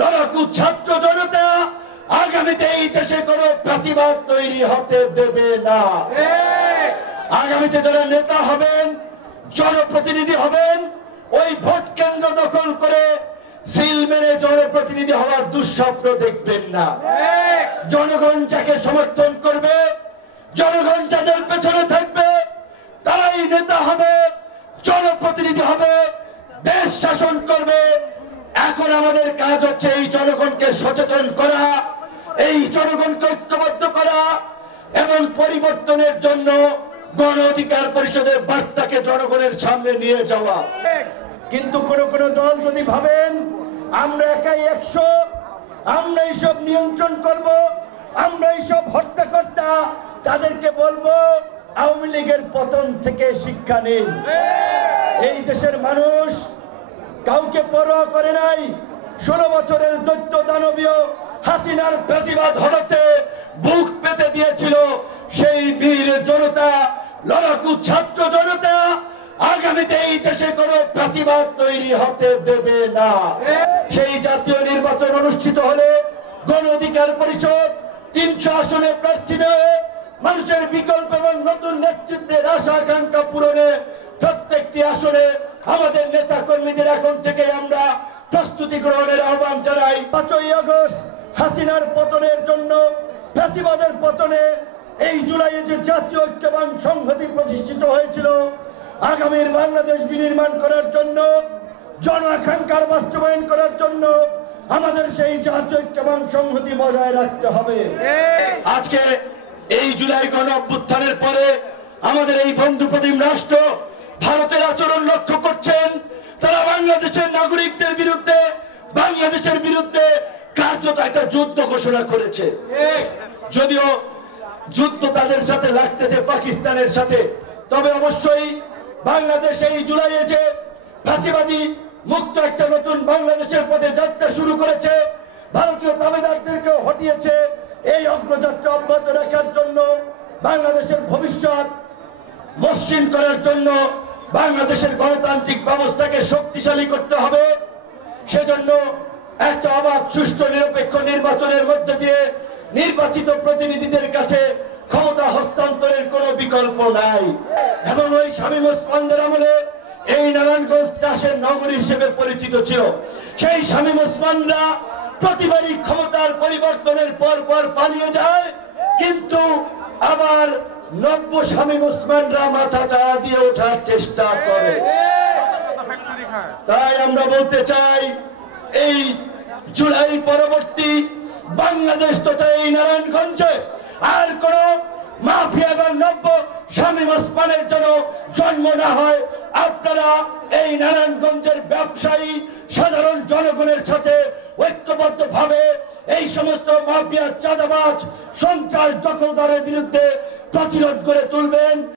লড়াকু ছাত্র জনতা আগামীতে এই দেশে কোনো প্রতিবাদ তৈরি হতে দেবে না। আগামীতে যারা নেতা হবেন, জনপ্রতিনিধি হবেন, ওই ভোট কেন্দ্র দখল করে সিল মেরে জনপ্রতিনিধি হওয়ার দুঃস্বপ্ন দেখবেন না। জনগণ যাকে সমর্থন করবে, জনগণ যাদের পেছনে থাকবে, তারাই নেতা হবে, জনপ্রতিনিধি হবে, দেশ শাসন করবে। এখন আমাদের কাজ হচ্ছে এই জনগণকে সচেতন করা, এই জনগণকে ঐক্যবদ্ধ করা এবং পরিবর্তনের জন্য গণ অধিকার পরিষদের বার্তাকে জনগণের সামনে নিয়ে যাওয়া। কিন্তু কোন দল যদি ভাবেন আমরা একাই 100, আমরা এইসব নিয়ন্ত্রণ করব, আমরা এইসব হত্যাকর্তা, তাদেরকে বলবো আওয়ামী লীগের পতন থেকে শিক্ষা নিন। এই দেশের মানুষ কাউকে পরোয়া করে নাই। 16 বছরের দৈত্য দানবীয় হাসিনার ফ্যাসিবাদ হঠাতে বুক পেতে দিয়েছিল সেই বীর জনতা, লড়াকু ছাত্র জনতা আগামীতে এই দেশে কোনো প্রতিবাদ তৈরি হতে দেবে না। সেই জাতীয় নির্বাচন অনুষ্ঠিত হলে গণ অধিকার পরিষদ 300 আসনে প্রার্থী দেবে। মানুষের বিকল্প এবং নতুন নেতৃত্বের আশা আকাঙ্ক্ষা পূরণে প্রত্যেকটি আসনে আমাদের নেতা কর্মীদের এখন থেকে আমরা প্রস্তুতি গ্রহণের আহ্বান জানাই। 5ই আগস্ট হাসিনার পতনের জন্য, ফ্যাসিবাদের পতনে এই জুলাইয়ে যে জাতীয় ঐক্য এবং সংহতি প্রতিষ্ঠিত হয়েছিল, আগামীর বাংলাদেশ বিনির্মাণ করার জন্য, জন আকাঙ্ক্ষার বাস্তবায়ন করার জন্য আমাদের সেই জাতীয় ঐক্য এবং সংহতি বজায় রাখতে হবে। আজকে এই জুলাই গণ অভ্যুত্থানের পরে আমাদের এই বন্ধুপ্রতিম রাষ্ট্র ভারতের আচরণ লক্ষ্য করছেন। তারা বাংলাদেশের নাগরিকদের বিরুদ্ধে, বাংলাদেশের বিরুদ্ধে কার্যত একটা যুদ্ধ ঘোষণা করেছে। যদিও যুদ্ধ তাদের সাথে লাগতেছে পাকিস্তানের সাথে, তবে অবশ্যই বাংলাদেশ এই জুলাইয়ে যে ফাঁসিবাদী মুক্ত একটা নতুন বাংলাদেশের পথে যাত্রা শুরু করেছে, ভারতীয় দাবিদারদেরকেও হটিয়েছে। এই অগ্রযাত্রা অব্যাহত রাখার জন্য, বাংলাদেশের ভবিষ্যৎ মসৃণ করার জন্য বাংলাদেশের গণতান্ত্রিক ব্যবস্থাকে শক্তিশালী করতে হবে। সেজন্য একটা অবাধ, সুষ্ঠু, নিরপেক্ষ নির্বাচনের মধ্য দিয়ে নির্বাচিত প্রতিনিধিদের কাছে ক্ষমতা হস্তান্তরের কোনো বিকল্প নাই। এবং ওই শামীম ওসমানদের আমলে এই নারায়ণগঞ্জ চাষের নগরী হিসেবে পরিচিত ছিল। সেই শামীম ওসমানরা প্রতিবারই ক্ষমতার পরিবর্তনের পর পালিয়ে যায়, কিন্তু আবার নব্য শামীম ওসমানরা মাথা চাড়া দিয়ে ওঠার চেষ্টা করে। তাই আমরা বলতে চাই, এই জুলাই পরবর্তী বাংলাদেশ তথা এই নারায়ণগঞ্জে আর কোন মাফিয়া এবং নব্য শামীম ওসমানের জন্য জন্ম না হয়। আপনারা এই নারায়ণগঞ্জের ব্যবসায়ী সাধারণ জনগণের সাথে ঐক্যবদ্ধ ভাবে এই সমস্ত মাফিয়া, চাঁদাবাজ, সন্ত্রাস, দখলদারের বিরুদ্ধে প্রতিরোধ করে তুলবেন।